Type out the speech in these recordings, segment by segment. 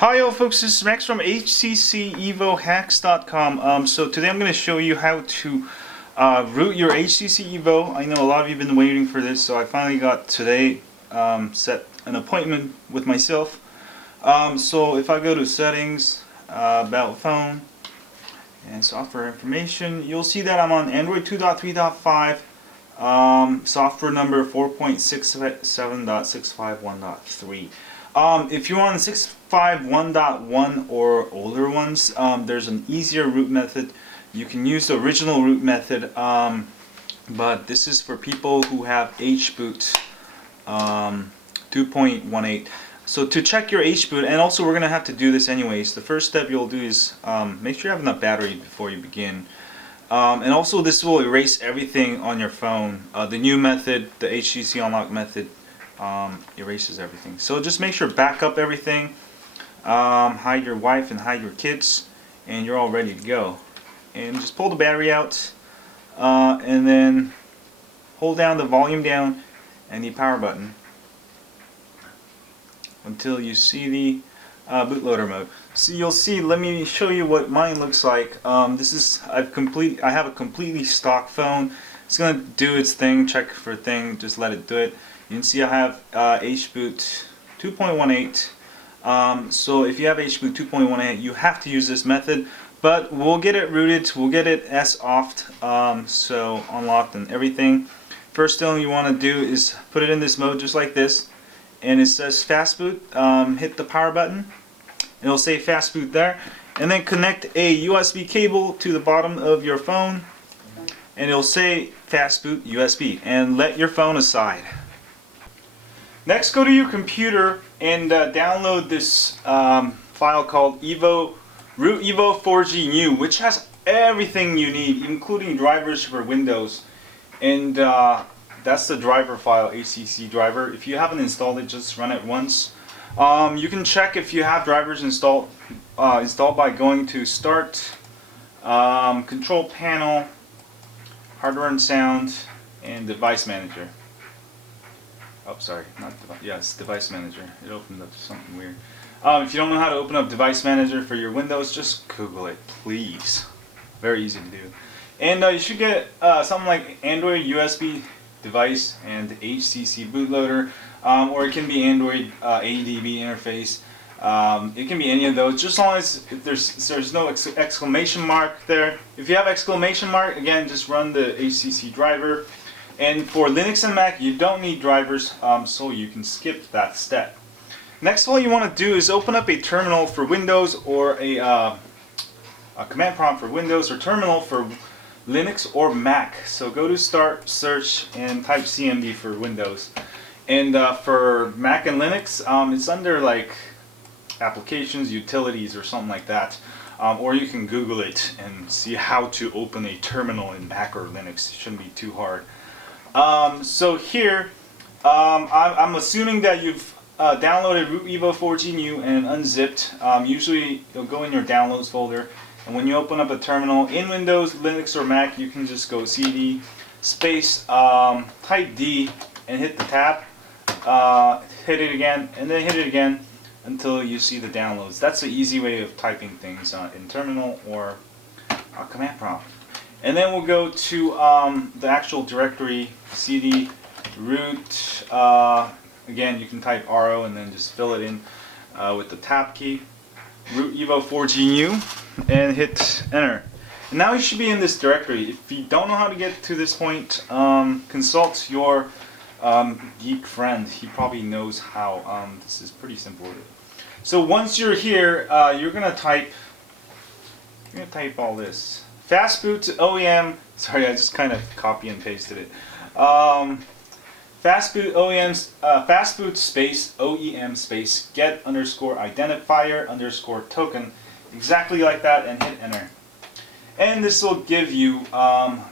Hi all folks, this is Max from HTC so today I'm going to show you how to root your HTC Evo. I know a lot of you have been waiting for this, so I finally got today set an appointment with myself. So if I go to settings, about phone, and software information, you'll see that I'm on Android 2.3.5, software number 4.67.651.3. If you're on 651.1 or older ones, there's an easier root method. You can use the original root method, but this is for people who have HBOOT 2.18. So to check your HBOOT, and also we're going to have to do this anyways, the first step you'll do is make sure you have enough battery before you begin. And also this will erase everything on your phone. The new method, the HTC Unlock method, erases everything. So just make sure back up everything, hide your wife and hide your kids, and you're all ready to go. And just pull the battery out, and then hold down the volume down and the power button until you see the bootloader mode. So you'll see, let me show you what mine looks like. I have a completely stock phone. It's going to do its thing, check for a thing, just let it do it. You can see I have HBOOT 2.18. So if you have HBOOT 2.18, you have to use this method, but we'll get it rooted, we'll get it S-offed, so unlocked and everything. First thing you want to do is put it in this mode just like this, and it says Fastboot. Hit the power button, and it'll say Fastboot there, and then connect a USB cable to the bottom of your phone, and it'll say Fastboot USB, and let your phone aside. Next, go to your computer and download this file called Root Evo 4G New, which has everything you need, including drivers for Windows. And that's the driver file, HTC driver. If you haven't installed it, just run it once. You can check if you have drivers installed by going to Start, Control Panel, Hardware and Sound, and Device Manager. Oh, sorry, not device. Yeah, it's Device Manager. It opened up something weird. If you don't know how to open up Device Manager for your Windows, just Google it, please. Very easy to do. And you should get something like Android USB device and HTC bootloader, or it can be Android Adb interface. It can be any of those, just as long as there's no exclamation mark there. If you have exclamation mark, again, just run the HTC driver. And for Linux and Mac, you don't need drivers, so you can skip that step. Next, all you want to do is open up a terminal for Windows, or a command prompt for Windows, or terminal for Linux or Mac. So go to Start, Search, and type CMD for Windows. And for Mac and Linux, it's under like Applications, Utilities, or something like that. Or you can Google it and see how to open a terminal in Mac or Linux. It shouldn't be too hard. So here, I'm assuming that you've downloaded Root Evo 4G New and unzipped. Usually it'll go in your downloads folder, and when you open up a terminal in Windows, Linux, or Mac, you can just go CD space type D and hit the tab, hit it again, and then hit it again until you see the downloads. That's the easy way of typing things in terminal or command prompt. And then we'll go to the actual directory, CD root. Again, you can type RO and then just fill it in with the tab key, Root Evo 4G New, and hit enter. And now you should be in this directory. If you don't know how to get to this point, consult your geek friend. He probably knows how. This is pretty simple. So once you're here, you're gonna type all this. Fastboot OEM, sorry, I just kind of copy and pasted it. Fastboot OEM's Fastboot space OEM space get underscore identifier underscore token, exactly like that, and hit enter. And this will give you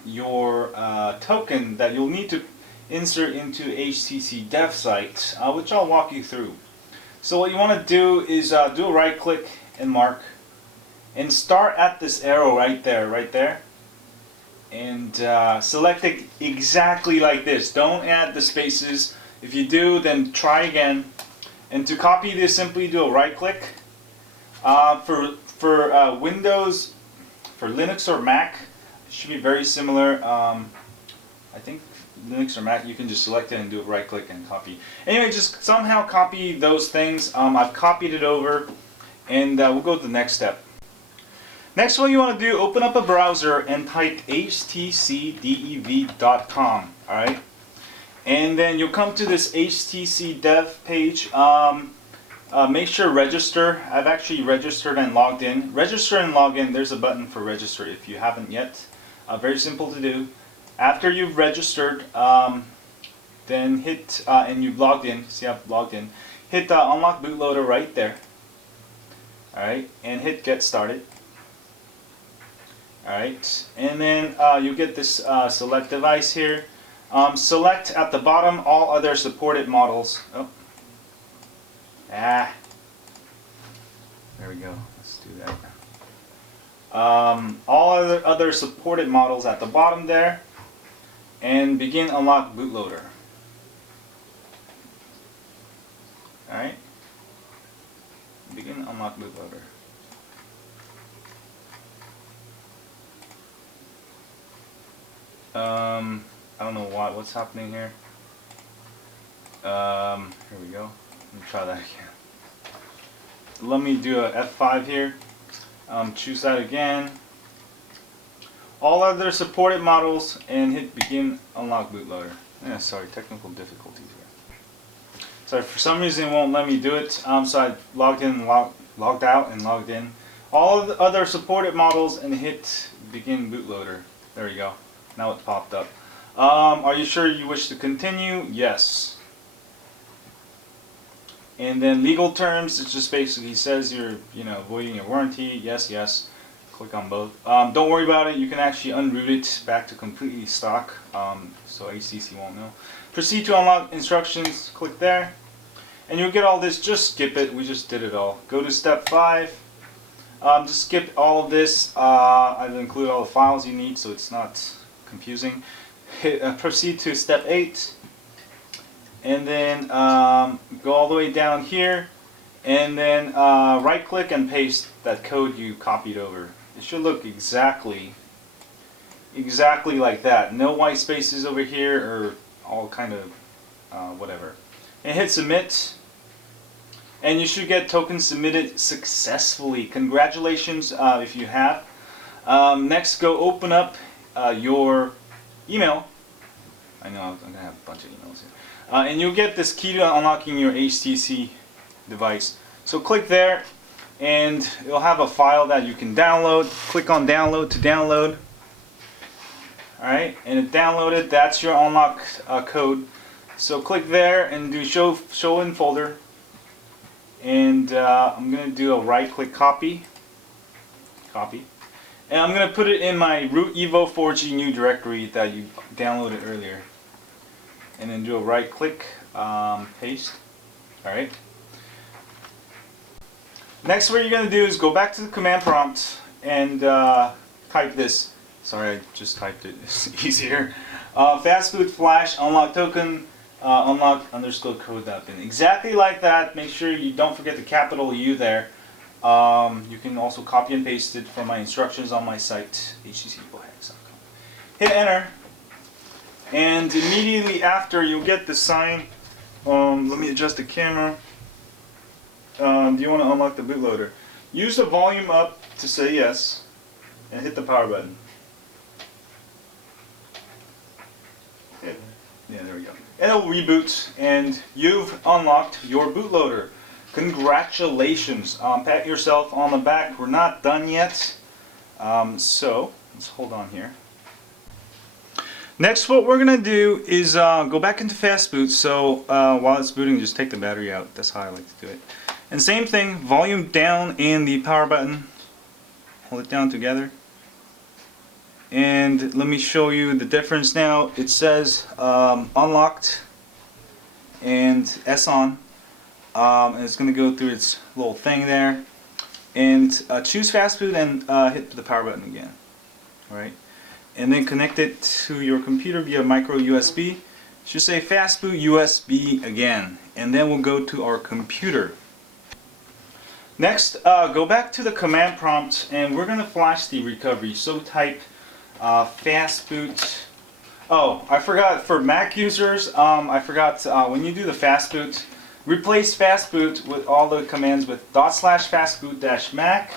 your token that you'll need to insert into HTC dev site, which I'll walk you through. So what you want to do is do a right click and mark, and start at this arrow right there, and select it exactly like this. Don't add the spaces. If you do, then try again. And to copy this, simply do a right click For Windows, for Linux or Mac, it should be very similar. I think Linux or Mac, you can just select it and do it right click and copy. Anyway, just somehow copy those things. I've copied it over, and we'll go to the next step. Next, what you want to do, open up a browser and type htcdev.com. Alright? And then you'll come to this HTC dev page. Make sure register. I've actually registered and logged in. Register and log in, there's a button for register if you haven't yet. Very simple to do. After you've registered, then hit, and you've logged in, see I've logged in, hit unlock bootloader right there. Alright, and hit get started. Alright, and then you get this select device here. Select at the bottom all other supported models. Oh. There we go. Let's do that. All other supported models at the bottom there. And begin unlock bootloader. Alright. Begin unlock bootloader. I don't know what's happening here. Here we go. Let me try that again. Let me do a F5 here. Choose that again. All other supported models and hit begin unlock bootloader. Yeah, sorry, technical difficulties here. Sorry, for some reason it won't let me do it. So I logged in, logged out, and logged in. All of the other supported models and hit begin bootloader. There we go. Now it popped up. Are you sure you wish to continue? Yes. And then legal terms, it just basically says you're, voiding your warranty. Yes, yes. Click on both. Don't worry about it. You can actually unroot it back to completely stock, so HTC won't know. Proceed to unlock instructions. Click there, and you'll get all this. Just skip it. We just did it all. Go to step 5. Just skip all of this. I've included all the files you need, so it's not confusing. Proceed to step 8, and then go all the way down here, and then right click and paste that code you copied over. It should look exactly like that. No white spaces over here or all kind of whatever. And hit submit, and you should get tokens submitted successfully. Congratulations if you have. Next, go open up your email. I know I'm gonna have a bunch of emails here, and you'll get this key to unlocking your HTC device. So click there, and it'll have a file that you can download. Click on download to download. Alright, and it downloaded. That's your unlock code. So click there and do show in folder. And I'm going to do a right click copy. And I'm going to put it in my Root Evo 4G new directory that you downloaded earlier. And then do a right click, paste. Alright. Next, what you're going to do is go back to the command prompt and type this. Sorry, I just typed it. It's easier. Fastboot flash unlock token unlock underscore code that bin. Exactly like that. Make sure you don't forget the capital U there. You can also copy and paste it from my instructions on my site, htcbohacks.com. Hit enter, and immediately after you'll get the sign. Let me adjust the camera. Do you want to unlock the bootloader? Use the volume up to say yes, and hit the power button. Yeah, there we go. And it'll reboot, and you've unlocked your bootloader. Congratulations. Pat yourself on the back. We're not done yet. So, let's hold on here. Next, what we're going to do is go back into Fastboot. So, while it's booting, just take the battery out. That's how I like to do it. And same thing, volume down and the power button. Hold it down together. And let me show you the difference now. It says unlocked and S on. And it's going to go through its little thing there. And choose Fastboot and hit the power button again. Alright. And then connect it to your computer via micro USB. It should say Fastboot USB again. And then we'll go to our computer. Next, go back to the command prompt and we're going to flash the recovery. So type Fastboot. Oh, I forgot for Mac users, I forgot when you do the Fastboot, replace Fastboot with all the commands with /fastboot-mac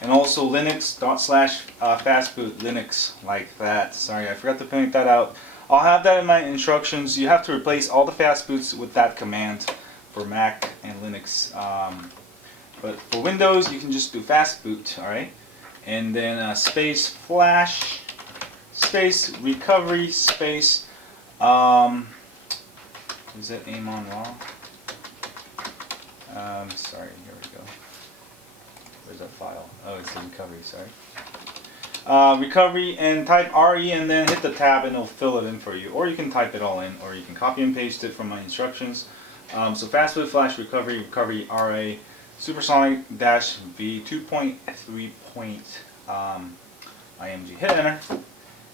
and also Linux /fastboot Linux, like that. Sorry, I forgot to point that out. I'll have that in my instructions. You have to replace all the Fastboots with that command for Mac and Linux. But for Windows, you can just do Fastboot, alright? And then space flash, space recovery, space, is it aim on raw? Sorry, here we go. Where's that file? Oh, it's the recovery, sorry. Recovery, and type RE and then hit the tab and it'll fill it in for you. Or you can type it all in, or you can copy and paste it from my instructions. So Fastboot flash recovery, recovery RA, supersonic -V 2.3 IMG. Hit enter.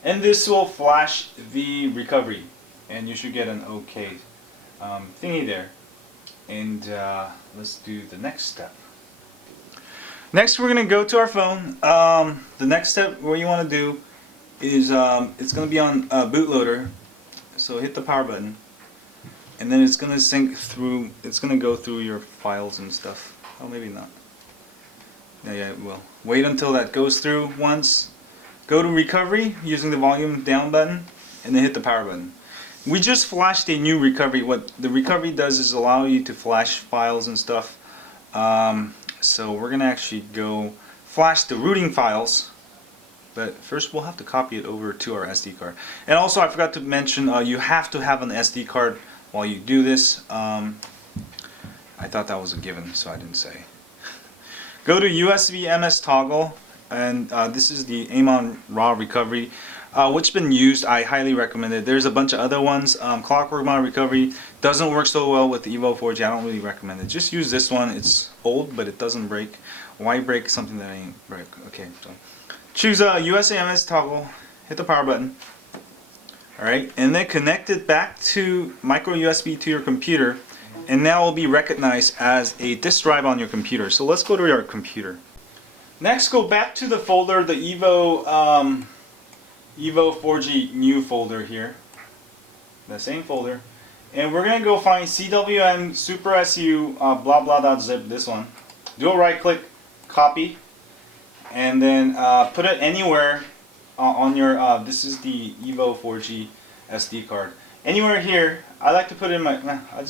And this will flash the recovery. And you should get an OK thingy there. And let's do the next step. Next, we're going to go to our phone. The next step, what you want to do is it's going to be on Bootloader. So hit the power button. And then it's going to sync through, it's going to go through your files and stuff. Oh, maybe not. Yeah, it will. Wait until that goes through once. Go to recovery using the volume down button and then hit the power button. We just flashed a new recovery. What the recovery does is allow you to flash files and stuff. So we're going to actually go flash the rooting files. But first we'll have to copy it over to our SD card. And also I forgot to mention you have to have an SD card while you do this. I thought that was a given, so I didn't say. Go to USB MS toggle, and this is the aim on raw recovery, which has been used. I highly recommend it. There's a bunch of other ones. Clockwork Mod recovery doesn't work so well with the Evo 4G. I don't really recommend it. Just use this one. It's old, but it doesn't break. Why break something that ain't break? Okay, so choose a USB MS toggle. Hit the power button. Alright, and then connect it back to micro USB to your computer, and now it will be recognized as a disk drive on your computer. So let's go to our computer. Next, go back to the folder, the Evo 4G new folder here, the same folder, and we're gonna go find CWM super SU blah blah.zip, this one. Do a right click, copy, and then put it anywhere on your, this is the Evo 4G SD card. Anywhere here, I like to put it in my, I'll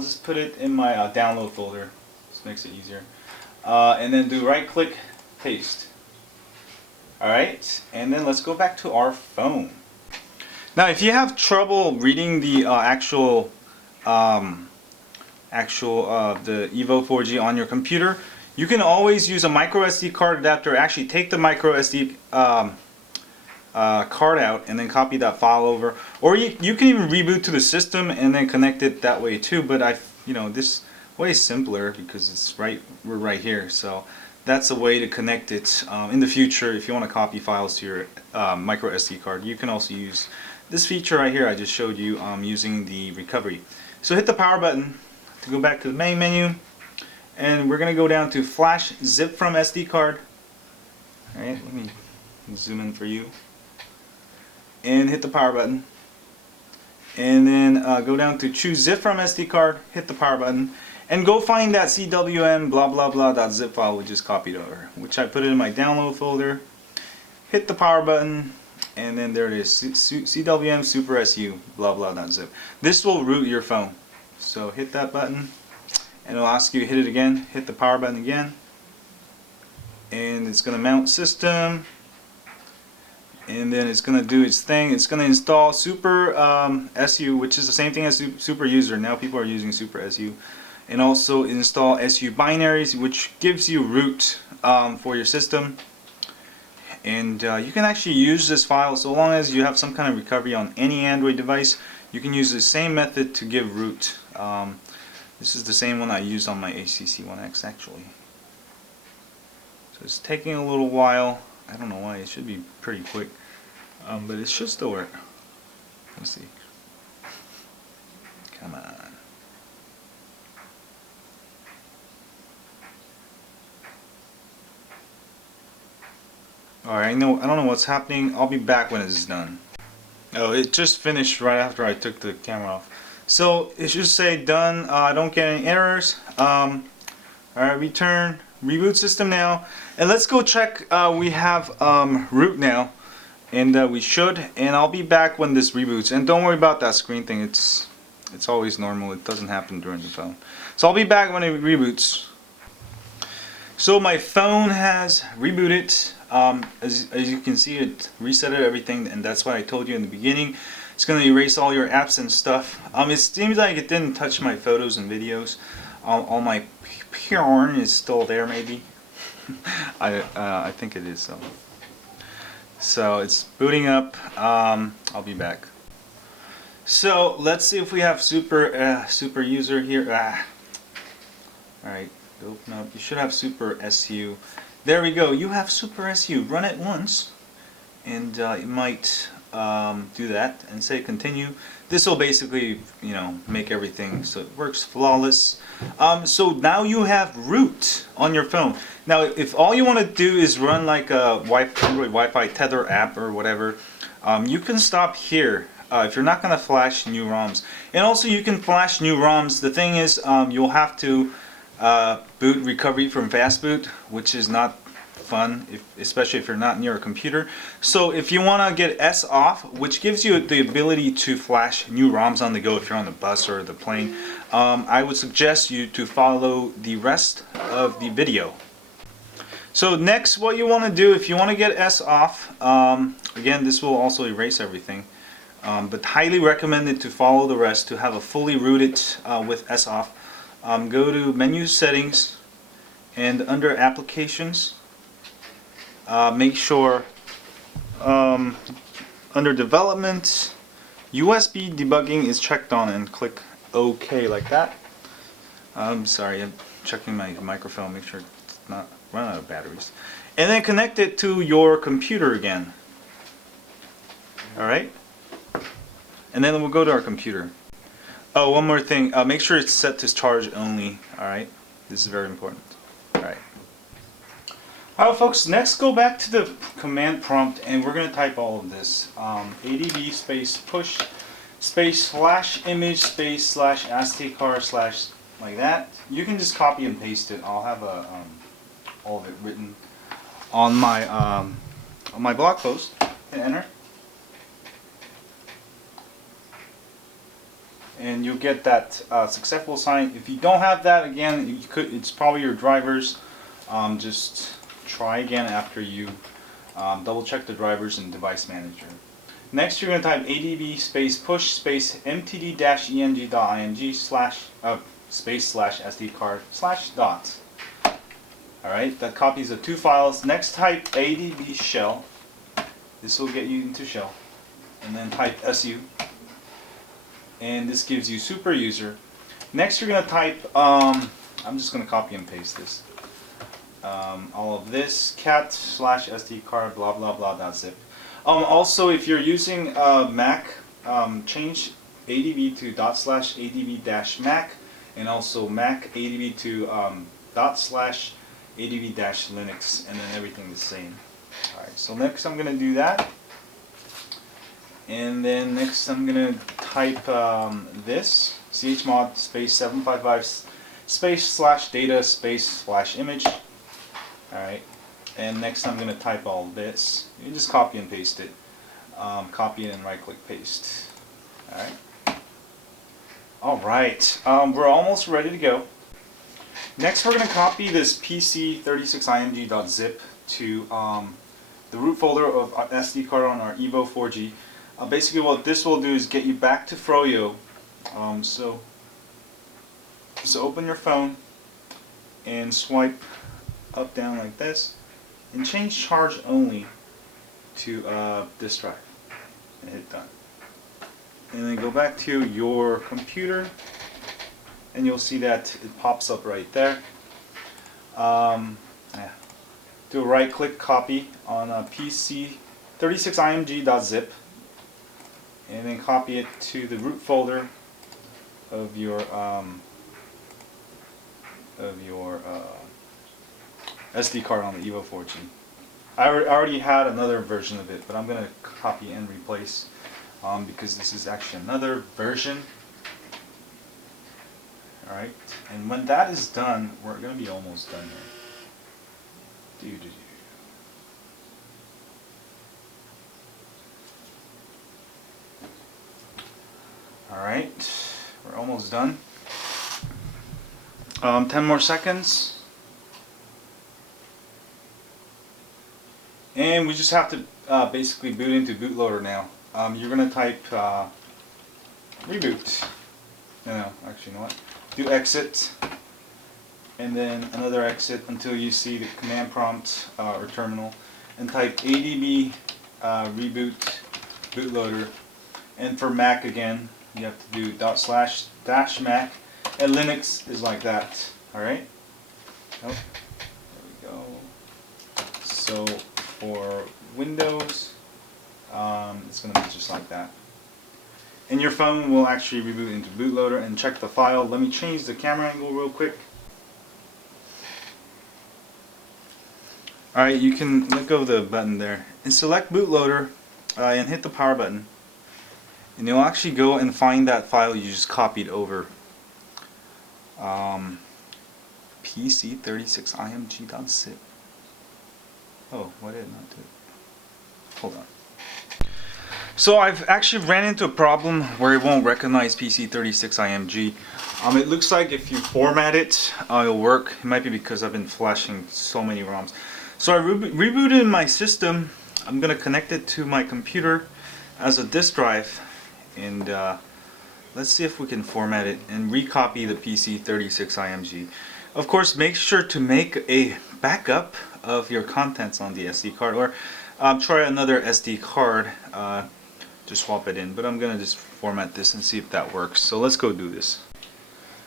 just put it in my download folder. This makes it easier. And then do right click, paste. Alright, and then let's go back to our phone. Now if you have trouble reading the the Evo 4G on your computer, you can always use a micro SD card adapter. Actually take the micro SD card out and then copy that file over, or you can even reboot to the system and then connect it that way too. But this way is simpler because it's we're right here. So that's a way to connect it. In the future, if you want to copy files to your micro SD card, you can also use this feature right here I just showed you using the recovery. So hit the power button to go back to the main menu. And we're going to go down to flash zip from SD card. Alright, let me zoom in for you. And hit the power button. And then go down to choose zip from SD card, hit the power button. And go find that CWM blah blah blah.zip file we just copied over, which I put it in my download folder. Hit the power button. And then there it is, CWM super SU blah blah.zip. This will root your phone. So hit that button. And it'll ask you to hit it again, hit the power button again, and it's going to mount system, and then it's going to do its thing. It's going to install Super SU, which is the same thing as Super User. Now people are using Super SU, and also install SU binaries, which gives you root for your system. And you can actually use this file so long as you have some kind of recovery on any Android device. You can use the same method to give root. This is the same one I used on my HTC One X actually. So it's taking a little while. I don't know why. It should be pretty quick, but it should still work. Let's see. Come on. Alright, I don't know what's happening. I'll be back when it's done. Oh, it just finished right after I took the camera off. So it should say done. I don't get any errors. Alright, return, reboot system now. And let's go check. We have root now. And we should. And I'll be back when this reboots. And don't worry about that screen thing. It's always normal. It doesn't happen during the phone. So I'll be back when it reboots. So my phone has rebooted. As you can see, it resetted everything, and that's what I told you in the beginning. It's going to erase all your apps and stuff. It seems like it didn't touch my photos and videos. All my porn is still there, maybe. I think it is. So it's booting up. I'll be back. So let's see if we have super user here. All right. Open up. You should have Super SU. There we go. You have Super SU. Run it once, and it might do that. And say continue. This will basically, make everything so it works flawless. So now you have root on your phone. Now, if all you want to do is run like a Android Wi-Fi tether app or whatever, you can stop here. If you're not going to flash new ROMs, and also you can flash new ROMs. The thing is, you'll have to boot recovery from Fastboot, which is not fun, especially if you're not near a computer. So if you want to get S off, which gives you the ability to flash new ROMs on the go if you're on the bus or the plane, I would suggest you to follow the rest of the video. So next, what you want to do, if you want to get S off, again, this will also erase everything, but highly recommended to follow the rest to have a fully rooted with S off. Go to menu settings, and under applications, make sure under development, USB debugging is checked on, and click OK like that. I'm sorry, I'm checking my microphone, make sure it's not run out of batteries. And then connect it to your computer again. Alright? And then we'll go to our computer. Oh, one more thing. Make sure it's set to charge only. Alright? This is very important. Alright. Alright, folks. Next, go back to the command prompt, and we're going to type all of this. Adb space push space / image space / SD card / like that. You can just copy and paste it. I'll have all of it written on my blog post. And enter. And you'll get that successful sign. If you don't have that, again, it's probably your drivers. Just try again after you double check the drivers in Device Manager. Next, you're going to type adb space push space mtd-eng.img space / SD card /dot. Alright, that copies the two files. Next, type Adb Shell. This will get you into Shell. And then type SU. And this gives you super user. Next, you're going to type, I'm just going to copy and paste this. All of this, cat / SD card, blah blah blah .zip. Also, if you're using Mac, change adb to ./adb-mac, and also Mac adb to ./adb-linux, and then everything the same. Alright, so next I'm going to do that. And then next I'm going to type this, chmod space 755 space / data space / image. Alright, and next I'm going to type all this. You just copy and paste it. Copy it and right click paste. Alright, we're almost ready to go. Next we're going to copy this pc36img.zip to the root folder of SD card on our Evo 4G. Basically what this will do is get you back to Froyo. So open your phone and swipe up down like this and change charge only to this drive and hit done. And then go back to your computer and you'll see that it pops up right there. Do a right click copy on pc36img.zip and then copy it to the root folder of your SD card on the Evo 4G. I already had another version of it, but I'm gonna copy and replace because this is actually another version. Alright, and when that is done, we're gonna be almost done here. Alright, we're almost done. 10 more seconds. And we just have to basically boot into Bootloader now. You're going to type reboot. No, actually, you know what? Do exit. And then another exit until you see the command prompt or terminal. And type Adb Reboot Bootloader. And for Mac again, you have to do /Mac. And Linux is like that. Alright? Oh, there we go. So for Windows, it's going to be just like that. And your phone will actually reboot into Bootloader. And check the file. Let me change the camera angle real quick. Alright, you can let go of the button there. And select Bootloader and hit the power button. And you'll actually go and find that file you just copied over. PC36img.zip. Oh, why did it not do it? Hold on. So I've actually ran into a problem where it won't recognize PC36img. It looks like if you format it, it'll work. It might be because I've been flashing so many ROMs. So I rebooted my system. I'm going to connect it to my computer as a disk drive. And let's see if we can format it and recopy the PC36img. Of course, make sure to make a backup of your contents on the SD card, or try another SD card to swap it in. But I'm gonna just format this and see if that works. So let's go do this.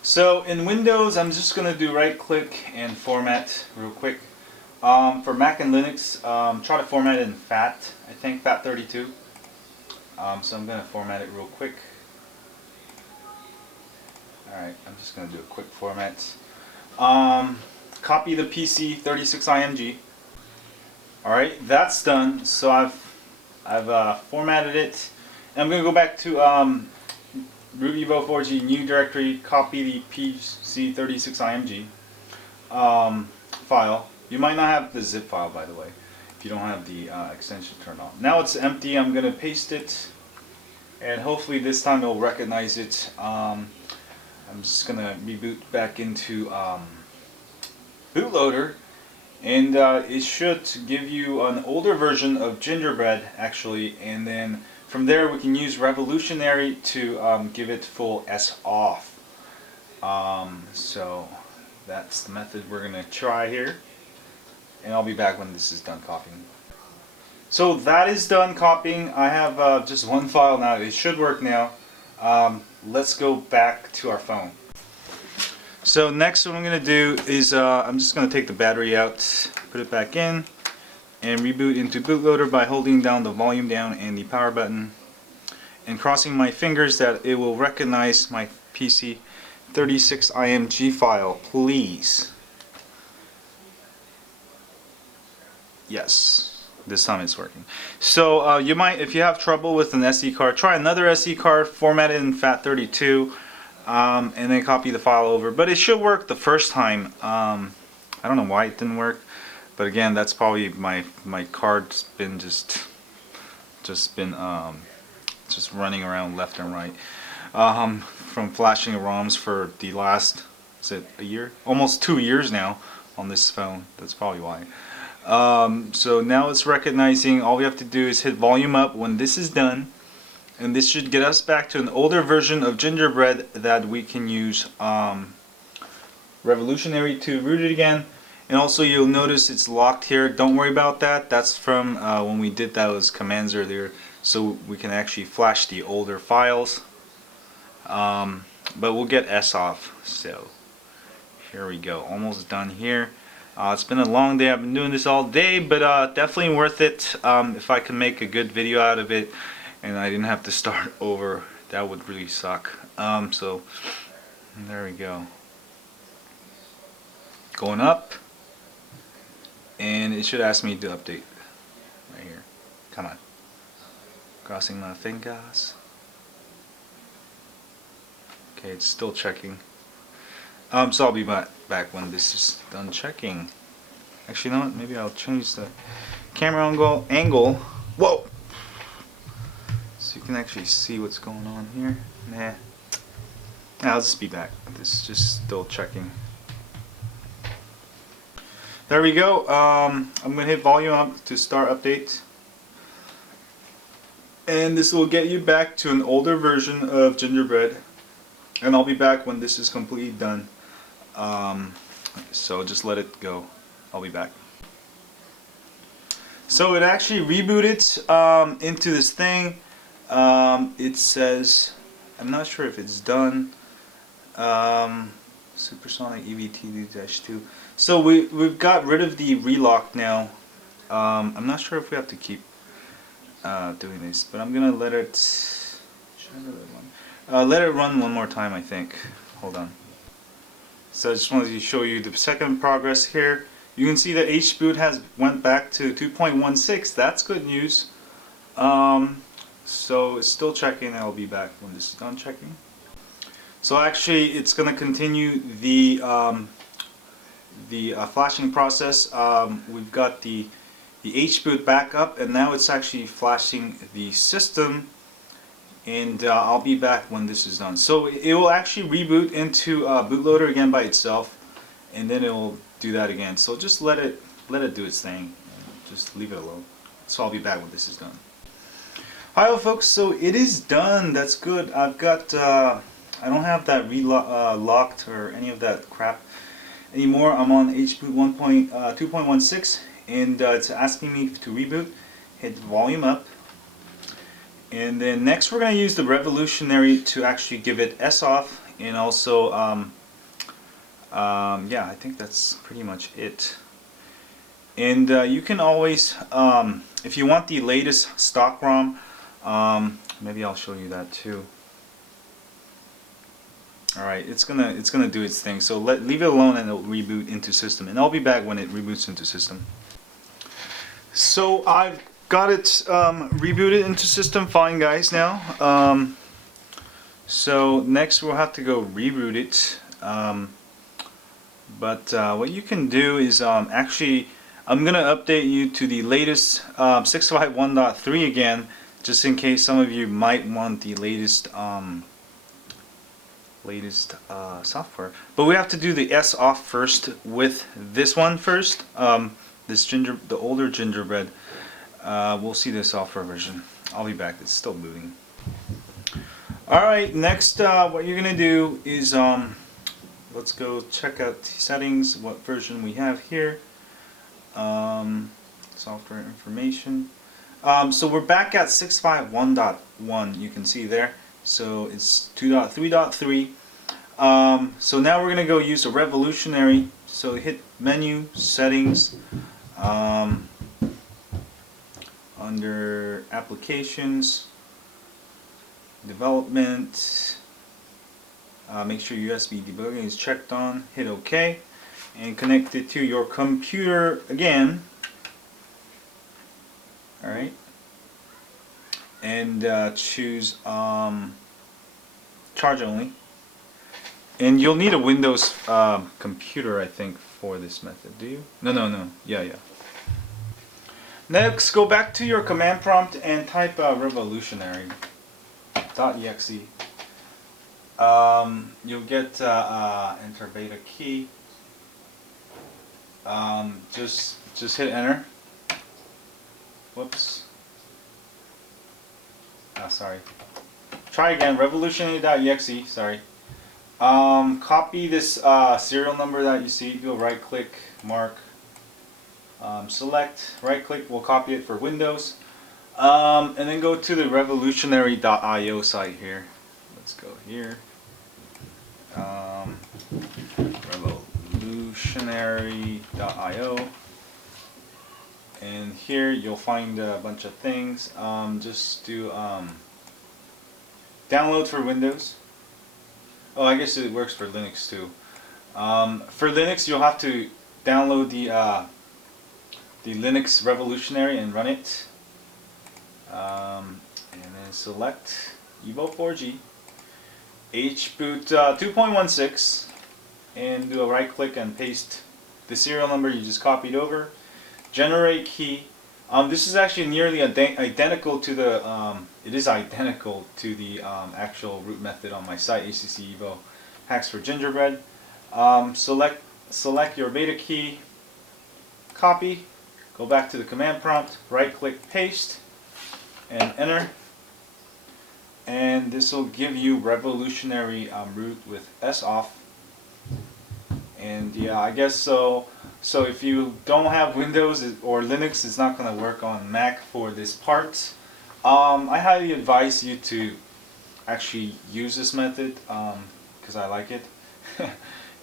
So in Windows, I'm just gonna do right-click and format real quick. For Mac and Linux, try to format it in FAT. I think FAT32. So I'm gonna format it real quick. Alright, I'm just going to do a quick format. Copy the PC36img. Alright, that's done. So I've formatted it. And I'm going to go back to Root Evo 4G new directory, copy the PC36img file. You might not have the zip file, by the way, if you don't have the extension turned on. Now it's empty. I'm going to paste it, and hopefully this time it'll recognize it. I'm just going to reboot back into Bootloader, and it should give you an older version of Gingerbread actually, and then from there we can use Revolutionary to give it full S off. So that's the method we're going to try here, and I'll be back when this is done copying. So that is done copying. I have just one file now. It should work now. Let's go back to our phone. So next what I'm going to do is I'm just going to take the battery out, put it back in, and reboot into Bootloader by holding down the volume down and the power button, and crossing my fingers that it will recognize my PC36img file, please. Yes. This time it's working. So you might, if you have trouble with an SD card, try another SD card, format it in FAT32, and then copy the file over. But it should work the first time. I don't know why it didn't work, but again, that's probably my card's been just running around left and right from flashing ROMs for the last, is it a year? Almost 2 years now on this phone. That's probably why. So now it's recognizing. All we have to do is hit volume up when this is done, and this should get us back to an older version of Gingerbread that we can use Revolutionary to root it again. And also you'll notice it's locked here. Don't worry about that. That's from when we did those commands earlier, so we can actually flash the older files, but we'll get S off. So here we go, almost done here. It's been a long day. I've been doing this all day, but definitely worth it. If I can make a good video out of it and I didn't have to start over, that would really suck. So there we go. Going up, and it should ask me to update. Come on. Crossing my fingers. Okay, it's still checking. So I'll be back when this is done checking. Actually, you know what? Maybe I'll change the camera angle. Whoa! So you can actually see what's going on here. Nah. I'll just be back. This is just still checking. There we go. I'm gonna hit volume up to start update. And this will get you back to an older version of Gingerbread. And I'll be back when this is completely done. So just let it go. I'll be back. So it actually rebooted into this thing. It says, I'm not sure if it's done. Supersonic EVT-2. So we've got rid of the relock now. I'm not sure if we have to keep doing this, but I'm gonna let it. Let it run one more time, I think. Hold on. So I just wanted to show you the second progress here. You can see that HBOOT has went back to 2.16. That's good news. So it's still checking. I'll be back when this is done checking. So actually, it's going to continue the flashing process. We've got the HBOOT back up, and now it's actually flashing the system. And I'll be back when this is done. So it will actually reboot into Bootloader again by itself, and then it will do that again. So just let it do its thing. Just leave it alone. So I'll be back when this is done. Hi folks, so it is done. That's good. I've got I don't have that locked or any of that crap anymore. I'm on HBOOT 2.16, and it's asking me to reboot. Hit volume up. And then next we're going to use the Revolutionary to actually give it S off, and also yeah, I think that's pretty much it. And you can always, if you want the latest stock ROM, maybe I'll show you that too. Alright, it's gonna do its thing, so leave it alone and it'll reboot into system, and I'll be back when it reboots into system. So I've got it rebooted into system fine, guys, now. So next we'll have to go reboot it. But what you can do is actually, I'm going to update you to the latest 651.3 again, just in case some of you might want the latest software. But we have to do the S off first with this one first. The older Gingerbread. We'll see the software version. I'll be back. It's still moving. Alright, next what you're going to do is let's go check out the settings, what version we have here. Software information. So we're back at 651.1, you can see there. So it's 2.3.3. So now we're going to go use a Revolutionary. So hit menu, settings, under applications, development, make sure USB debugging is checked on, hit OK, and connect it to your computer again. Alright, and choose charge only, and you'll need a Windows computer, I think, for this method. Do you? No, yeah. Next, go back to your command prompt and type revolutionary.exe. You'll get enter beta key. Just hit enter. Whoops. Sorry. Try again. Revolutionary.exe. Sorry. Copy this serial number that you see. Go right click, mark. Select, right click, we'll copy it for Windows, and then go to the revolutionary.io site here. Let's go here, revolutionary.io, and here you'll find a bunch of things. Just do download for Windows. Oh, I guess it works for Linux too. For Linux you'll have to download the Linux Revolutionary and run it. and then select Evo 4G, HBOOT 2.16, and do a right click and paste the serial number you just copied over. Generate key. This is actually nearly identical to the it is identical to the actual root method on my site, HTC Evo Hacks for Gingerbread. Select your beta key, copy, go back to the command prompt, right click paste, and enter. And this will give you revolutionary root with S off. And yeah, I guess so. So if you don't have Windows or Linux, it's not going to work on Mac for this part. I highly advise you to actually use this method because I like it.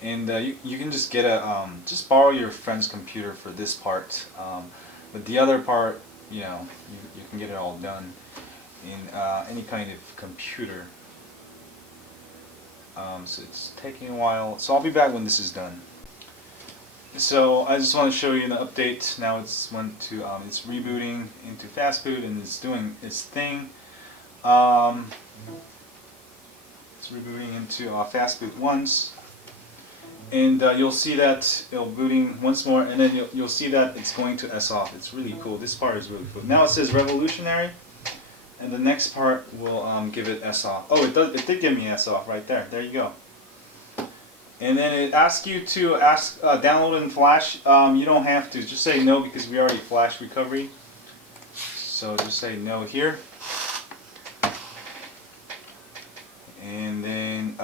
And you can just get a just borrow your friend's computer for this part. But the other part, you know, you can get it all done in any kind of computer. So it's taking a while. So I'll be back when this is done. So I just want to show you the update. Now it's went to it's rebooting into Fastboot and it's doing its thing. It's rebooting into Fastboot once, and you'll see that it'll booting once more, and then you'll see that it's going to S off. It's really cool. This part is really cool. Now it says revolutionary, and the next part will give it S off. Oh, it did give me S off right there. There you go. And then it asks you to download and flash. You don't have to. Just say no because we already flashed recovery. So just say no here. And then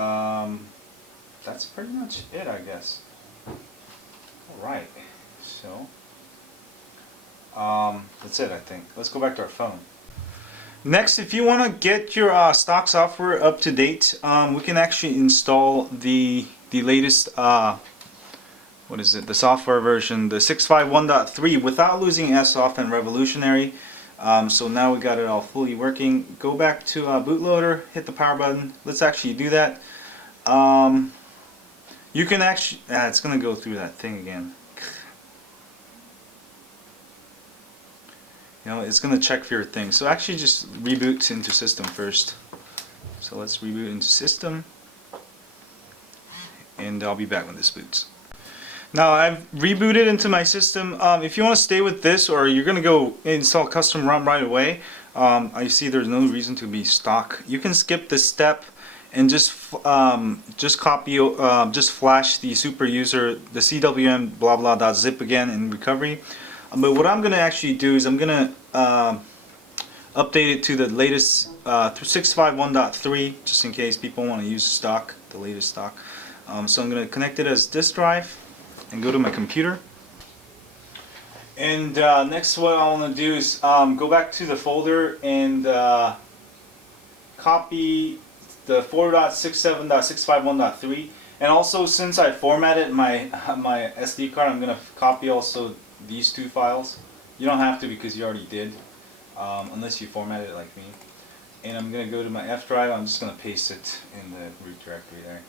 that's pretty much it, I guess. Alright. So that's it, I think. Let's go back to our phone. Next, if you want to get your stock software up to date, we can actually install the latest what is it, the software version, the 651.3, without losing S off and revolutionary. So now we got it all fully working. Go back to bootloader, hit the power button. Let's actually do that. You can actually it's gonna go through that thing again. You know, it's gonna check for your thing. So actually just reboot into system first. So let's reboot into system, and I'll be back when this boots. Now I've rebooted into my system. If you want to stay with this, or you're gonna go install Custom Rom right away, I see there's no reason to be stock. You can skip this step and just copy, just flash the super user, the CWM blah blah .zip again in recovery. But what I'm gonna actually do is I'm gonna update it to the latest 651.3, just in case people want to use stock, the latest stock. So I'm gonna connect it as disk drive and go to my computer. And next, what I want to do is go back to the folder and copy the 4.67.651.3. And also, since I formatted my SD card, I'm gonna copy also these two files. You don't have to because you already did, unless you formatted it like me. And I'm gonna go to my F drive. I'm just gonna paste it in the root directory there.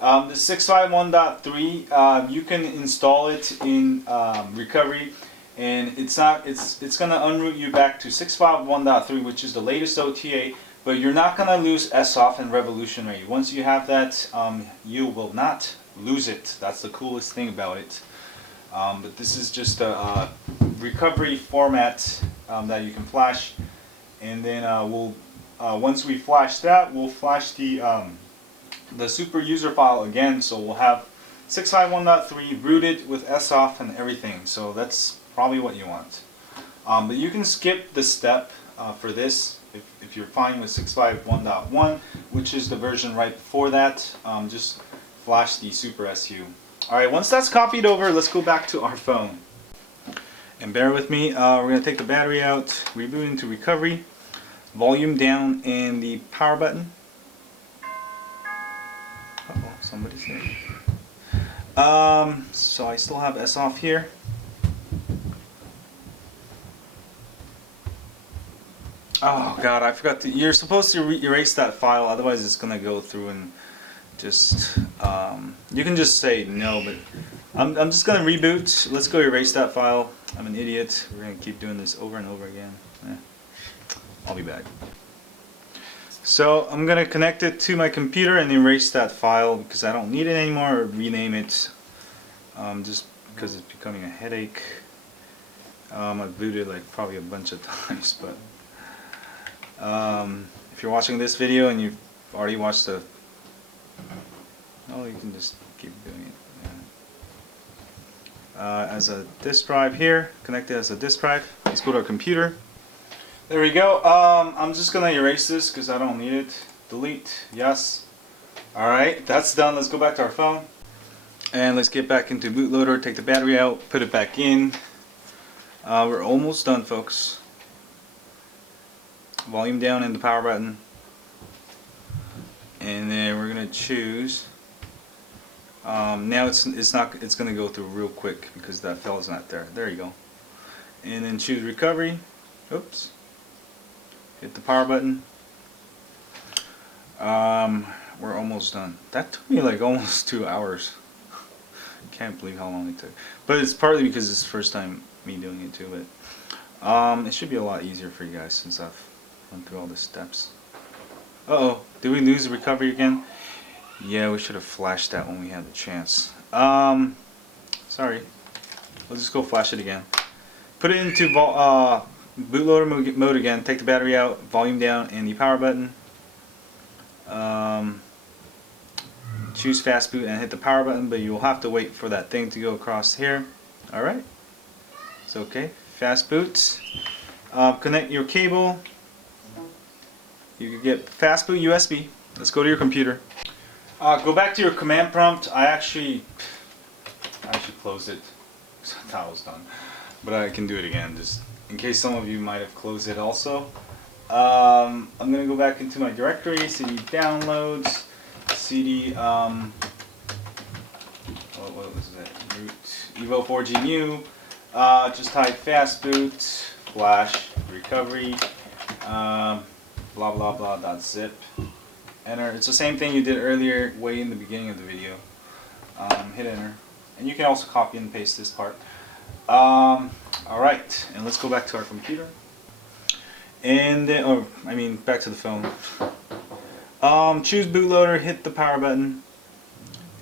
The 651.3, you can install it in recovery, and it's gonna unroot you back to 651.3, which is the latest OTA. But you're not gonna lose S off and revolutionary. Once you have that, you will not lose it. That's the coolest thing about it. But this is just a recovery format that you can flash, and then once we flash that, we'll flash the super user file again. So we'll have 651.3 rooted with S off and everything. So that's probably what you want. But you can skip the step for this if you're fine with 651.1, which is the version right before that. Just flash the super SU. Alright, once that's copied over, let's go back to our phone. And bear with me, we're going to take the battery out, reboot into recovery, volume down, and the power button. Uh-oh, somebody's there. So I still have S off here. Oh god, I forgot to. You're supposed to erase that file, otherwise it's gonna go through and just. You can just say no, but I'm just gonna reboot. Let's go erase that file. I'm an idiot. We're gonna keep doing this over and over again. I'll be back. So I'm gonna connect it to my computer and erase that file because I don't need it anymore, or rename it, just because it's becoming a headache. I've booted like probably a bunch of times, but if you're watching this video and you've already watched the, oh, you can just keep doing it. Yeah. As a disk drive here, connect it as a disk drive. Let's go to our computer. There we go. I'm just gonna erase this because I don't need it. Delete. Yes. Alright, that's done. Let's go back to our phone. And let's get back into Bootloader, take the battery out, put it back in. We're almost done, folks. Volume down and the power button. And then we're gonna choose. Now it's gonna go through real quick because that fella's not there. There you go. And then choose recovery. Oops. Hit the power button. We're almost done. That took me like almost 2 hours. Can't believe how long it took. But it's partly because it's the first time me doing it too. But it should be a lot easier for you guys since I've went through all the steps. Uh-oh, did we lose the recovery again? Yeah, we should have flashed that when we had the chance. Sorry. Let's just go flash it again. Put it into bootloader mode again. Take the battery out, volume down, and the power button. Choose Fastboot and hit the power button, but you will have to wait for that thing to go across here. Alright. It's okay. Fastboot. Connect your cable. You can get Fastboot USB. Let's go to your computer. Go back to your command prompt. I actually closed it. I thought I was done. But I can do it again, just in case some of you might have closed it also. I'm going to go back into my directory, CD downloads, CD, what was that? Root Evo 4G new. Just type Fastboot, flash, recovery, blah blah blah .zip. Enter. It's the same thing you did earlier, way in the beginning of the video. Hit enter. And you can also copy and paste this part. Alright, and let's go back to our computer. And then, back to the phone. Choose bootloader, hit the power button,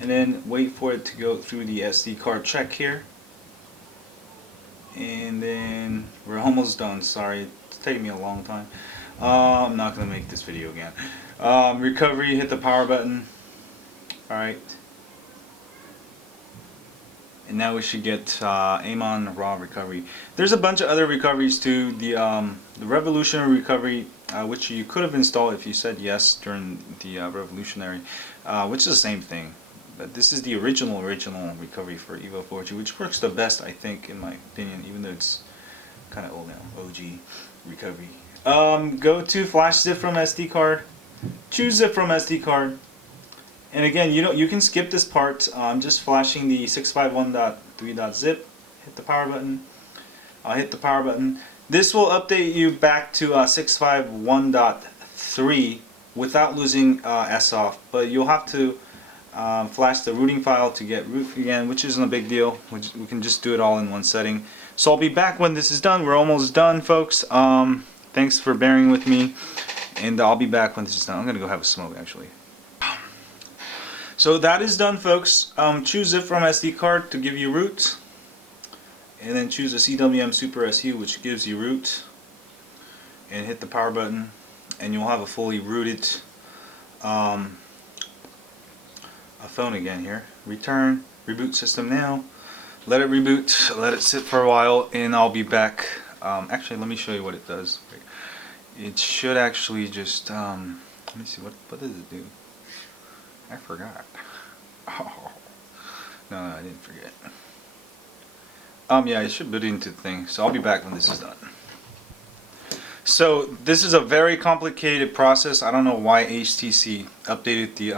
and then wait for it to go through the SD card check here. And then we're almost done. Sorry, it's taking me a long time. I'm not going to make this video again. Recovery, hit the power button. Alright. And now we should get Amon raw recovery. There's a bunch of other recoveries too. The revolutionary recovery, which you could have installed if you said yes during the revolutionary, which is the same thing. But this is the original recovery for Evo 4G, which works the best, I think, in my opinion, even though it's kind of old now. OG recovery. Go to flash zip from SD card. Choose zip from SD card. And again, you can skip this part. I'm just flashing the 651.3.zip. Hit the power button. I'll hit the power button. This will update you back to 651.3 without losing S off. But you'll have to flash the rooting file to get root again, which isn't a big deal. We can just do it all in one setting. So I'll be back when this is done. We're almost done, folks. Thanks for bearing with me. And I'll be back when this is done. I'm going to go have a smoke, actually. So that is done, folks. Choose zip from SD card to give you root, and then choose a CWM Super SU, which gives you root, and hit the power button, and you'll have a fully rooted a phone again here. Return, reboot system now. Let it reboot, let it sit for a while, and I'll be back. Actually, let me show you what it does. It should actually just let me see, what does it do? I forgot. Oh. No, I didn't forget. Yeah, it should boot into the thing. So I'll be back when this is done. So this is a very complicated process. I don't know why HTC updated the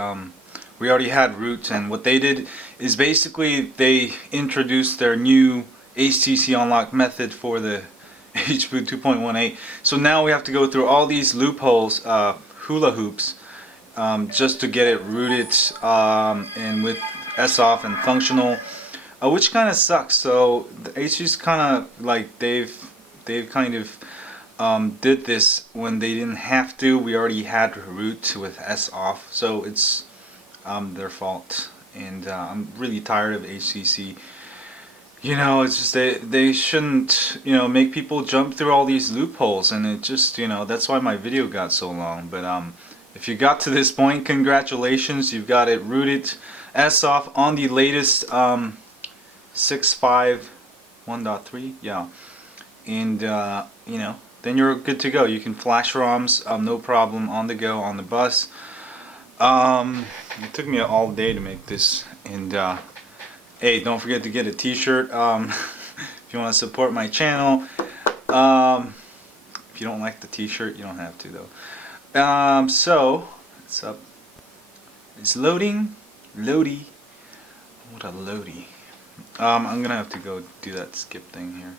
we already had root, and what they did is basically they introduced their new HTC unlock method for the HBOOT 2.18. So now we have to go through all these loopholes, hula hoops, just to get it rooted and with S off and functional, which kind of sucks. So the HTC's kind of like they've kind of did this when they didn't have to. We already had root with S off, so it's their fault. And I'm really tired of HTC. You know, it's just they shouldn't, you know, make people jump through all these loopholes, and it just, you know, that's why my video got so long. But if you got to this point, congratulations, you've got it rooted S off on the latest 6.5 1.3, yeah. And you know, then you're good to go. You can flash ROMs, no problem, on the go, on the bus. It took me all day to make this, and hey, don't forget to get a t-shirt if you want to support my channel. If you don't like the t-shirt, you don't have to though. So it's up. It's loading. Loady. What a loady. I'm gonna have to go do that skip thing here.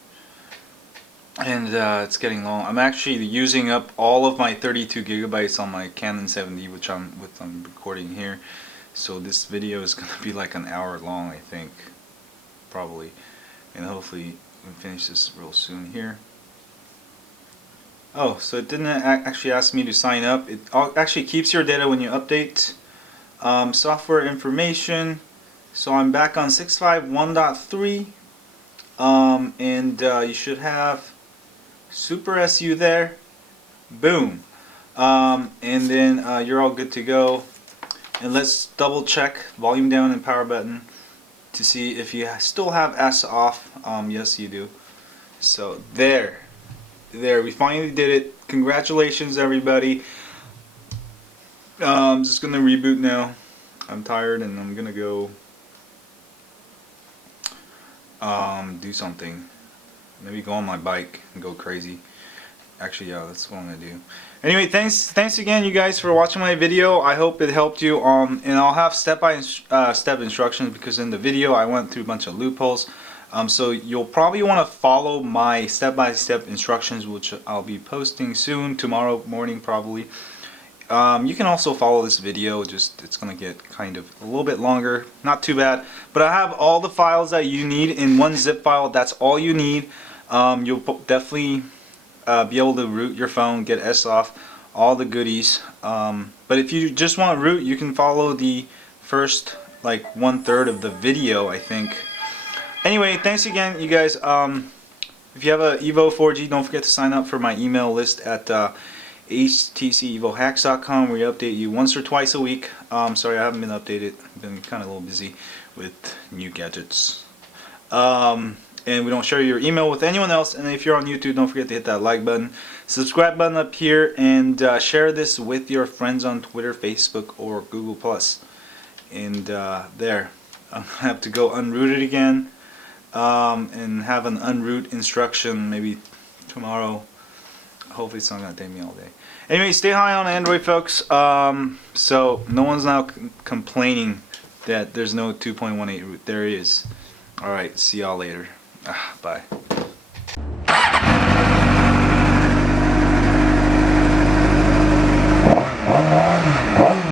And it's getting long. I'm actually using up all of my 32 gigabytes on my Canon 7D, which I'm recording here. So this video is gonna be like an hour long, I think, probably. And hopefully we can finish this real soon here. Oh, so it didn't actually ask me to sign up. It actually keeps your data when you update. Software information. So I'm back on 6.5 1.3. And you should have Super SU there. Boom. And then you're all good to go. And let's double check volume down and power button to see if you still have S off. Yes, you do. So there, we finally did it. Congratulations, everybody. I'm just gonna reboot now. I'm tired, and I'm gonna go do something. Maybe go on my bike and go crazy. Actually, yeah, that's what I'm gonna do. Anyway, thanks again, you guys, for watching my video. I hope it helped you. And I'll have step-by-step instructions, because in the video I went through a bunch of loopholes. So you'll probably want to follow my step-by-step instructions, which I'll be posting soon, tomorrow morning probably. You can also follow this video. Just it's gonna get kind of a little bit longer, not too bad. But I have all the files that you need in one zip file. That's all you need. You'll definitely be able to root your phone, get S off, all the goodies. But if you just want root, you can follow the first like 1/3 of the video, I think. Anyway, thanks again, you guys. If you have a Evo 4G, don't forget to sign up for my email list at HTCEvoHacks.com, where we update you once or twice a week. Sorry, I haven't been updated. I've been kind of a little busy with new gadgets. And we don't share your email with anyone else. And if you're on YouTube, don't forget to hit that like button, subscribe button up here, and share this with your friends on Twitter, Facebook, or GooglePlus. And there, I'm gonna have to go unroot it again, and have an unroot instruction maybe tomorrow. Hopefully it's not gonna take me all day. Anyway, stay high on Android, folks. So no one's now complaining that there's no 2.18 root. There is. All right, see y'all later. Bye.